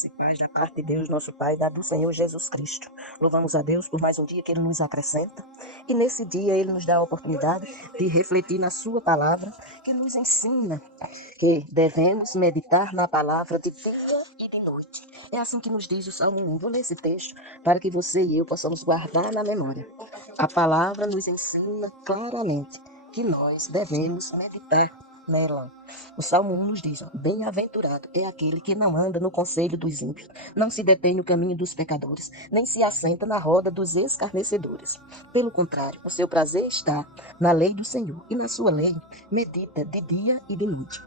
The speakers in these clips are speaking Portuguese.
Graça e paz da parte de Deus, nosso Pai, da do Senhor Jesus Cristo. Louvamos a Deus por mais um dia que Ele nos acrescenta. E nesse dia Ele nos dá a oportunidade de refletir na Sua palavra, que nos ensina que devemos meditar na palavra de dia e de noite. É assim que nos diz o Salmo 1. Vou ler esse texto para que você e eu possamos guardar na memória. A palavra nos ensina claramente que nós devemos meditar nela. O Salmo 1 nos diz: bem-aventurado é aquele que não anda no conselho dos ímpios, não se detém no caminho dos pecadores, nem se assenta na roda dos escarnecedores. Pelo contrário, o seu prazer está na lei do Senhor, e na sua lei medita de dia e de noite.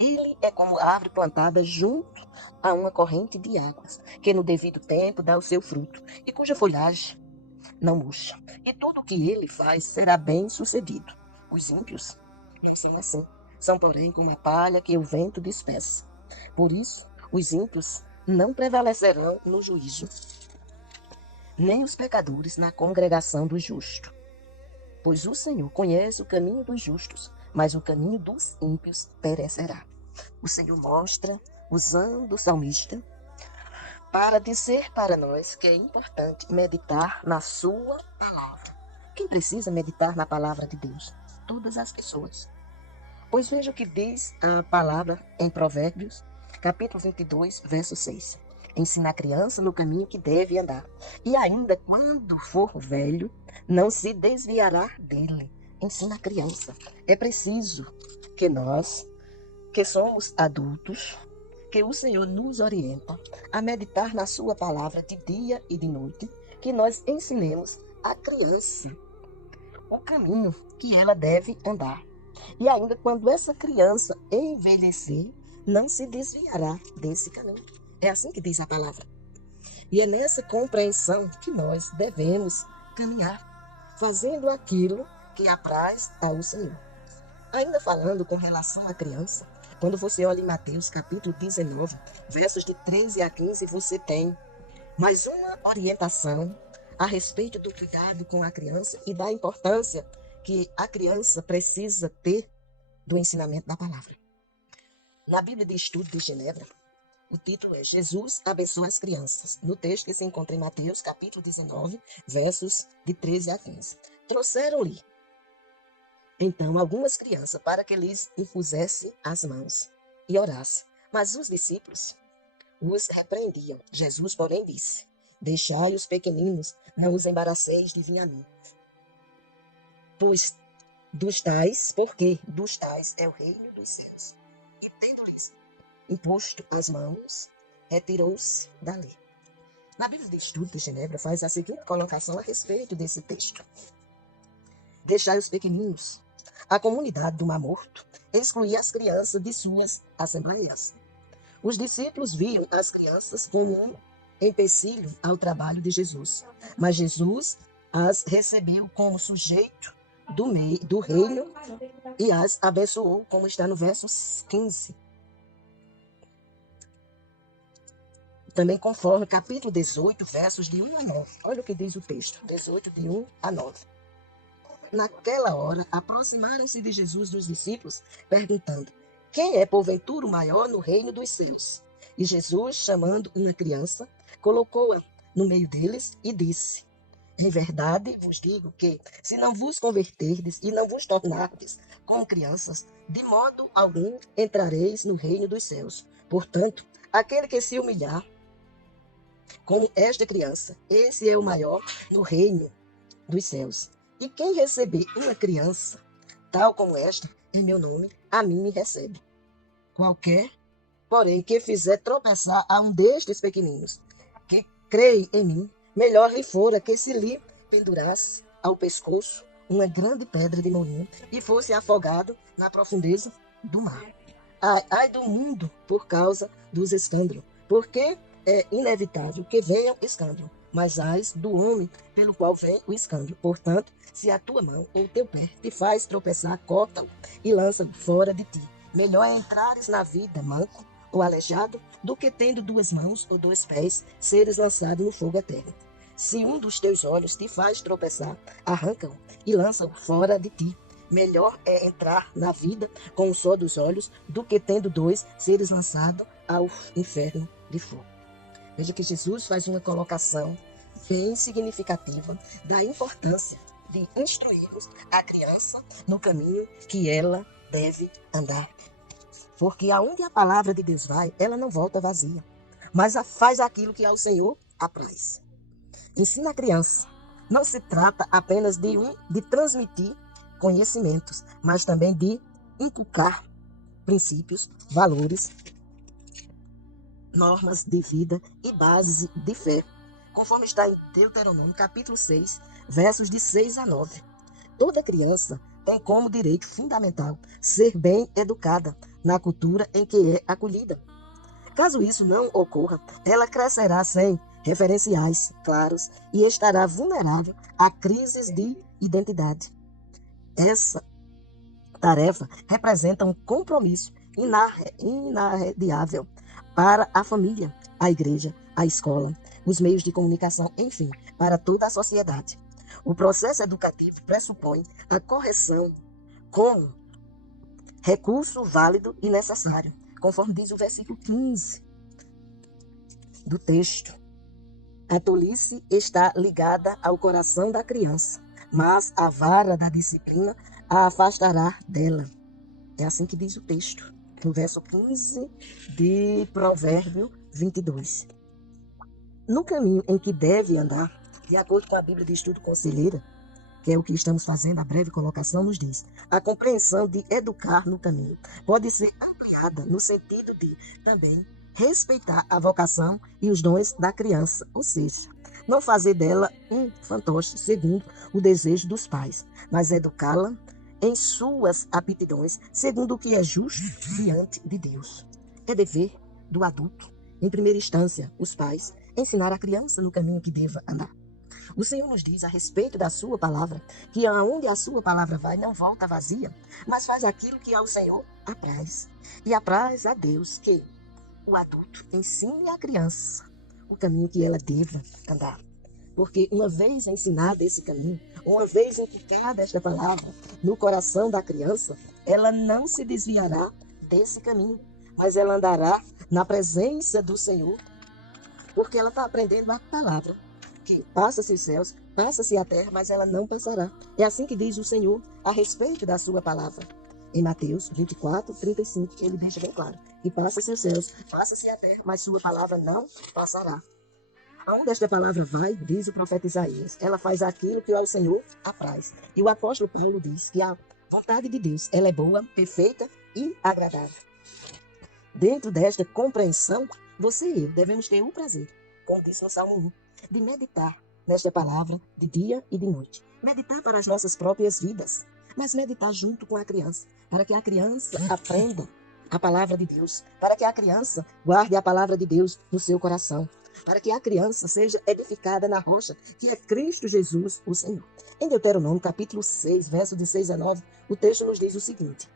Ele é como árvore plantada junto a uma corrente de águas, que no devido tempo dá o seu fruto, e cuja folhagem não murcha. E tudo o que ele faz será bem sucedido. Os ímpios não são assim. São, porém, como a palha que o vento dispersa. Por isso, os ímpios não prevalecerão no juízo, nem os pecadores na congregação dos justos. Pois o Senhor conhece o caminho dos justos, mas o caminho dos ímpios perecerá. O Senhor mostra, usando o salmista, para dizer para nós que é importante meditar na sua palavra. Quem precisa meditar na palavra de Deus? Todas as pessoas. Pois veja o que diz a palavra em Provérbios, capítulo 22, verso 6. Ensina a criança no caminho que deve andar, e ainda quando for velho, não se desviará dele. Ensina a criança. É preciso que nós, que somos adultos, que o Senhor nos orienta a meditar na sua palavra de dia e de noite, que nós ensinemos a criança o caminho que ela deve andar. E ainda quando essa criança envelhecer, não se desviará desse caminho. É assim que diz a palavra. E é nessa compreensão que nós devemos caminhar, fazendo aquilo que apraz ao Senhor. Ainda falando com relação à criança, quando você olha em Mateus capítulo 19, versos de 13 a 15, você tem mais uma orientação a respeito do cuidado com a criança e da importância que a criança precisa ter do ensinamento da palavra. Na Bíblia de Estudo de Genebra, o título é Jesus abençoa as crianças, no texto que se encontra em Mateus capítulo 19, versos de 13 a 15. Trouxeram-lhe então algumas crianças para que lhes impusesse as mãos e orasse. Mas os discípulos os repreendiam. Jesus, porém, disse: deixai os pequeninos, não os embaraceis de vir a mim. Porque dos tais é o reino dos céus. E tendo-lhes imposto as mãos, retirou-se dali. Na Bíblia de Estudo de Genebra faz a seguinte colocação a respeito desse texto: deixai os pequeninos. A comunidade do Mar Morto excluía as crianças de suas assembleias. Os discípulos viam as crianças como um empecilho ao trabalho de Jesus, mas Jesus as recebeu como sujeito do reino e as abençoou, como está no verso 15. Também conforme capítulo 18, versos de 1 a 9. Olha o que diz o texto, 18, de 1 a 9. Naquela hora, aproximaram-se de Jesus dos discípulos, perguntando: quem é, porventura, o maior no reino dos céus? E Jesus, chamando uma criança, colocou-a no meio deles e disse: em verdade vos digo que, se não vos converterdes e não vos tornardes como crianças, de modo algum entrareis no reino dos céus. Portanto, aquele que se humilhar como esta criança, esse é o maior no reino dos céus. E quem receber uma criança, tal como esta, em meu nome, a mim me recebe. Qualquer, porém, que fizer tropeçar a um destes pequeninos, que creem em mim, melhor lhe fora que se lhe pendurasse ao pescoço uma grande pedra de moinho e fosse afogado na profundeza do mar. Ai do mundo por causa dos escândalos, porque é inevitável que venham escândalos, mas ai do homem pelo qual vem o escândalo. Portanto, se a tua mão ou o teu pé te faz tropeçar, corta-o e lança-o fora de ti. Melhor é entrares na vida manco ou aleijado, do que tendo duas mãos ou dois pés, seres lançado no fogo eterno. Se um dos teus olhos te faz tropeçar, arranca-o e lança-o fora de ti. Melhor é entrar na vida com um só dos olhos, do que tendo dois, seres lançado ao inferno de fogo. Veja que Jesus faz uma colocação bem significativa da importância de instruirmos a criança no caminho que ela deve andar. Porque aonde a palavra de Deus vai, ela não volta vazia, mas faz aquilo que ao Senhor apraz. Ensina a criança. Não se trata apenas de transmitir conhecimentos, mas também de inculcar princípios, valores, normas de vida e bases de fé, conforme está em Deuteronômio, capítulo 6, versos de 6 a 9. Toda criança tem como direito fundamental ser bem educada na cultura em que é acolhida. Caso isso não ocorra, ela crescerá sem referenciais claros e estará vulnerável a crises de identidade. Essa tarefa representa um compromisso inadiável para a família, a igreja, a escola, os meios de comunicação, enfim, para toda a sociedade. O processo educativo pressupõe a correção como recurso válido e necessário, conforme diz o versículo 15 do texto. A tolice está ligada ao coração da criança, mas a vara da disciplina a afastará dela. É assim que diz o texto, no verso 15 de Provérbio 22. No caminho em que deve andar, de acordo com a Bíblia de Estudo Conselheira, que é o que estamos fazendo, a breve colocação nos diz, a compreensão de educar no caminho pode ser ampliada no sentido de também respeitar a vocação e os dons da criança, ou seja, não fazer dela um fantoche segundo o desejo dos pais, mas educá-la em suas aptidões segundo o que é justo diante de Deus. É dever do adulto, em primeira instância, os pais, ensinar a criança no caminho que deva andar. O Senhor nos diz a respeito da sua palavra, que aonde a sua palavra vai, não volta vazia, mas faz aquilo que ao Senhor apraz. E apraz a Deus que o adulto ensine à criança o caminho que ela deva andar. Porque uma vez ensinada esse caminho, uma vez inculcada esta palavra no coração da criança, ela não se desviará desse caminho, mas ela andará na presença do Senhor, porque ela está aprendendo a palavra, que passa-se os céus, passa-se a terra, mas ela não passará. É assim que diz o Senhor a respeito da sua palavra. Em Mateus 24, 35, ele deixa bem claro que passa-se os céus, passa-se a terra, mas sua palavra não passará. Aonde esta palavra vai, diz o profeta Isaías, ela faz aquilo que ao Senhor apraz. E o apóstolo Paulo diz que a vontade de Deus, ela é boa, perfeita e agradável. Dentro desta compreensão, você e eu devemos ter o prazer, como disse no Salmo 1, de meditar nesta palavra de dia e de noite. Meditar para as nossas próprias vidas, mas meditar junto com a criança, para que a criança aprenda a palavra de Deus, para que a criança guarde a palavra de Deus no seu coração, para que a criança seja edificada na rocha, que é Cristo Jesus, o Senhor. Em Deuteronômio, capítulo 6, verso de 6 a 9, o texto nos diz o seguinte: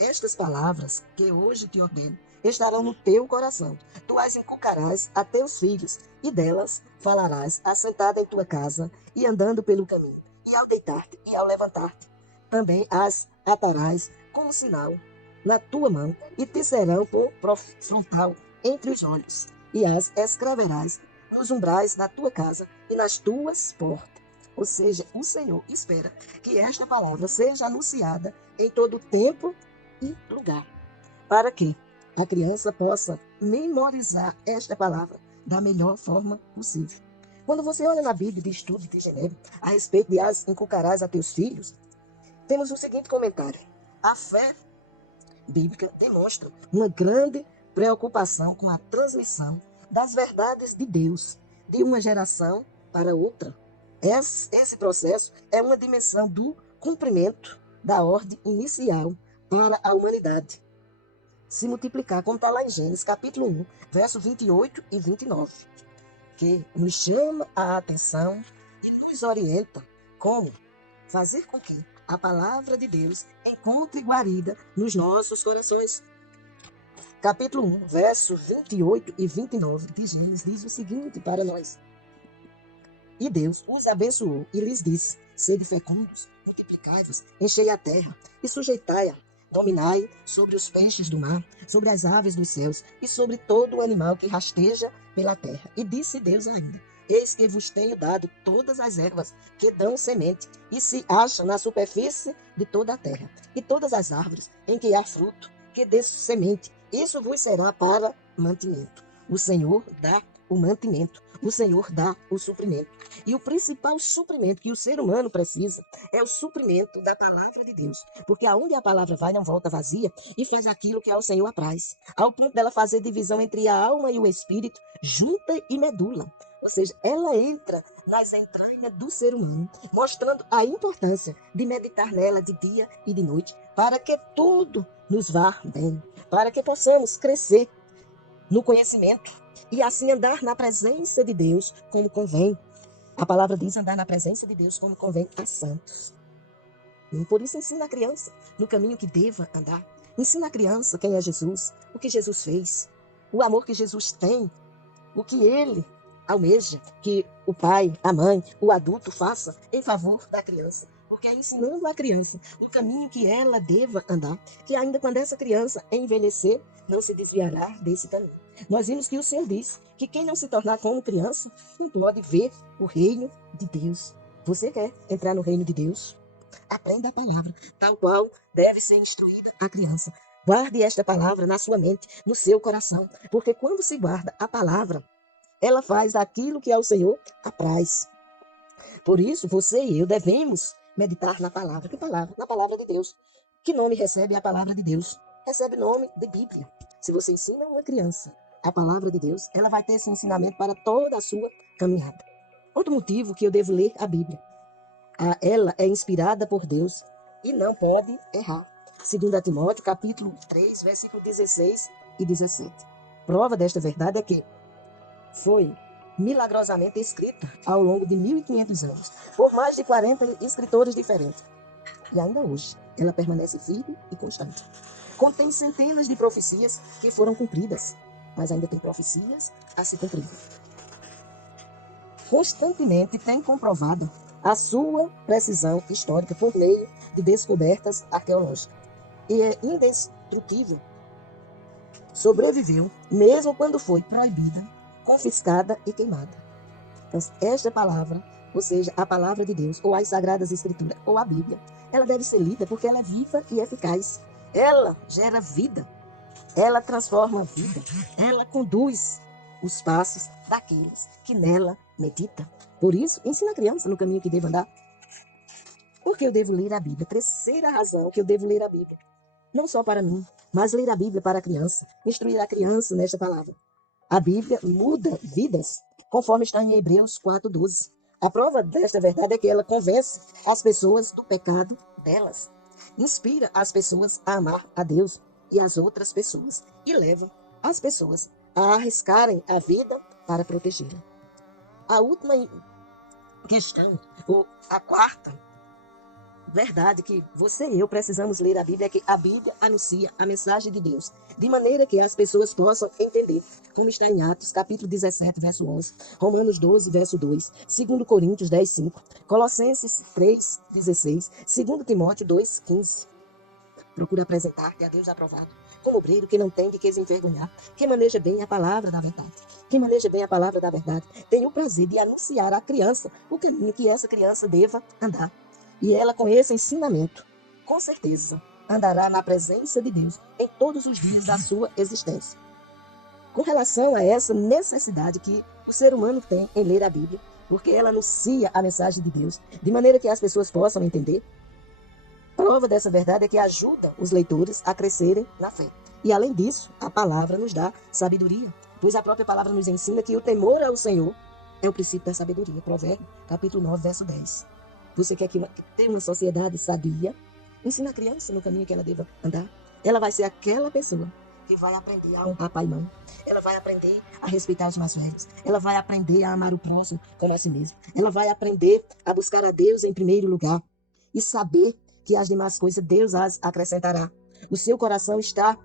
estas palavras que hoje te ordeno estarão no teu coração. Tu as inculcarás a teus filhos, e delas falarás assentada em tua casa e andando pelo caminho, e ao deitar-te e ao levantar-te. Também as atarás como sinal na tua mão, e te serão por frontal entre os olhos, e as escreverás nos umbrais da tua casa e nas tuas portas. Ou seja, o Senhor espera que esta palavra seja anunciada em todo tempo e lugar, para que a criança possa memorizar esta palavra da melhor forma possível. Quando você olha na Bíblia de Estudo de Genebra a respeito de as inculcarás a teus filhos, temos o seguinte comentário: a fé bíblica demonstra uma grande preocupação com a transmissão das verdades de Deus de uma geração para outra. Esse processo é uma dimensão do cumprimento da ordem inicial para a humanidade se multiplicar, como está lá em Gênesis, capítulo 1, verso 28 e 29, que nos chama a atenção e nos orienta como fazer com que a palavra de Deus encontre guarida nos nossos corações. Capítulo 1, verso 28 e 29 de Gênesis diz o seguinte para nós: e Deus os abençoou e lhes disse: sede fecundos, multiplicai-vos, enchei a terra e sujeitai-a, dominai sobre os peixes do mar, sobre as aves dos céus e sobre todo o animal que rasteja pela terra. E disse Deus ainda: Eis que vos tenho dado todas as ervas que dão semente e se acham na superfície de toda a terra, e todas as árvores em que há fruto que dê semente. Isso vos será para mantimento. O Senhor dá o mantimento, o Senhor dá o suprimento. E o principal suprimento que o ser humano precisa é o suprimento da palavra de Deus. Porque aonde a palavra vai, não volta vazia e faz aquilo que ao Senhor apraz. Ao ponto dela fazer divisão entre a alma e o espírito, junta e medula. Ou seja, ela entra nas entranhas do ser humano, mostrando a importância de meditar nela de dia e de noite, para que tudo nos vá bem, para que possamos crescer no conhecimento e assim andar na presença de Deus como convém. A palavra diz andar na presença de Deus como convém a santos. E por isso ensina a criança no caminho que deva andar. Ensina a criança quem é Jesus, o que Jesus fez, o amor que Jesus tem, o que ele almeja que o pai, a mãe, o adulto faça em favor da criança. Porque é ensinando a criança o caminho que ela deva andar, que ainda quando essa criança envelhecer, não se desviará desse caminho. Nós vimos que o Senhor diz que quem não se tornar como criança não pode ver o reino de Deus. Você quer entrar no reino de Deus? Aprenda a palavra, tal qual deve ser instruída a criança. Guarde esta palavra na sua mente, no seu coração, porque quando se guarda a palavra, ela faz aquilo que ao Senhor apraz. Por isso, você e eu devemos meditar na palavra. Que palavra? Na palavra de Deus. Que nome recebe a palavra de Deus? Recebe nome de Bíblia. Se você ensina uma criança a palavra de Deus, ela vai ter esse ensinamento para toda a sua caminhada. Outro motivo que eu devo ler a Bíblia. Ela é inspirada por Deus e não pode errar. 2 Timóteo, capítulo 3, versículo 16 e 17. Prova desta verdade é que foi milagrosamente escrita ao longo de 1500 anos, por mais de 40 escritores diferentes. E ainda hoje, ela permanece firme e constante. Contém centenas de profecias que foram cumpridas, mas ainda tem profecias a se cumprir. Constantemente tem comprovado a sua precisão histórica por meio de descobertas arqueológicas. E é indestrutível. Sobreviveu, mesmo quando foi proibida, confiscada e queimada. Então, esta palavra, ou seja, a palavra de Deus, ou as Sagradas Escrituras, ou a Bíblia, ela deve ser lida porque ela é viva e eficaz. Ela gera vida, ela transforma a vida, ela conduz os passos daqueles que nela medita. Por isso, ensina a criança no caminho que deve andar. Por que eu devo ler a Bíblia? Terceira razão que eu devo ler a Bíblia. Não só para mim, mas ler a Bíblia para a criança, instruir a criança nesta palavra. A Bíblia muda vidas, conforme está em Hebreus 4:12. A prova desta verdade é que ela convence as pessoas do pecado delas, inspira as pessoas a amar a Deus e as outras pessoas e leva as pessoas a arriscarem a vida para protegê-la. A última questão, ou a quarta verdade que você e eu precisamos ler a Bíblia é que a Bíblia anuncia a mensagem de Deus, de maneira que as pessoas possam entender, como está em Atos, capítulo 17, verso 11, Romanos 12, verso 2, 2 Coríntios 10, 5, Colossenses 3, 16, 2 Timóteo 2, 15. Procura apresentar-te a Deus aprovado, como obreiro que não tem de que se envergonhar, que maneja bem a palavra da verdade. Quem maneja bem a palavra da verdade tem o prazer de anunciar à criança o caminho que essa criança deva andar. E ela, com esse ensinamento, com certeza, andará na presença de Deus em todos os dias da sua existência. Com relação a essa necessidade que o ser humano tem em ler a Bíblia, porque ela anuncia a mensagem de Deus, de maneira que as pessoas possam entender, prova dessa verdade é que ajuda os leitores a crescerem na fé. E além disso, a palavra nos dá sabedoria, pois a própria palavra nos ensina que o temor ao Senhor é o princípio da sabedoria. Provérbio, capítulo 9, verso 10. Você quer ter uma sociedade sadia? Ensina a criança no caminho que ela deva andar. Ela vai ser aquela pessoa que vai aprender a honrar pai e mãe. Ela vai aprender a respeitar os mais velhos. Ela vai aprender a amar o próximo como a si mesmo. Ela vai aprender a buscar a Deus em primeiro lugar e saber que as demais coisas Deus as acrescentará. O seu coração está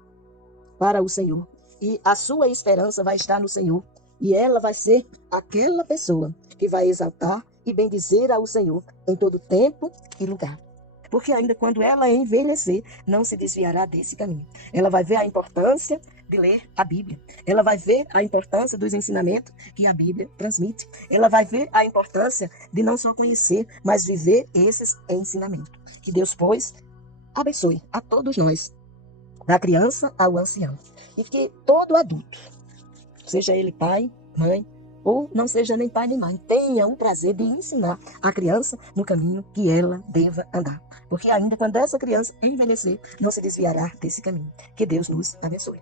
para o Senhor e a sua esperança vai estar no Senhor. E ela vai ser aquela pessoa que vai exaltar e bendizer ao Senhor em todo tempo e lugar. porque ainda quando ela envelhecer, não se desviará desse caminho. Ela vai ver a importância de ler a Bíblia. Ela vai ver a importância dos ensinamentos que a Bíblia transmite. Ela vai ver a importância de não só conhecer, mas viver esses ensinamentos. Que Deus, pois, abençoe a todos nós, da criança ao ancião. E que todo adulto, seja ele pai, mãe, ou não seja nem pai nem mãe, tenha o prazer de ensinar a criança no caminho que ela deva andar. Porque ainda quando essa criança envelhecer, não se desviará desse caminho. Que Deus nos abençoe.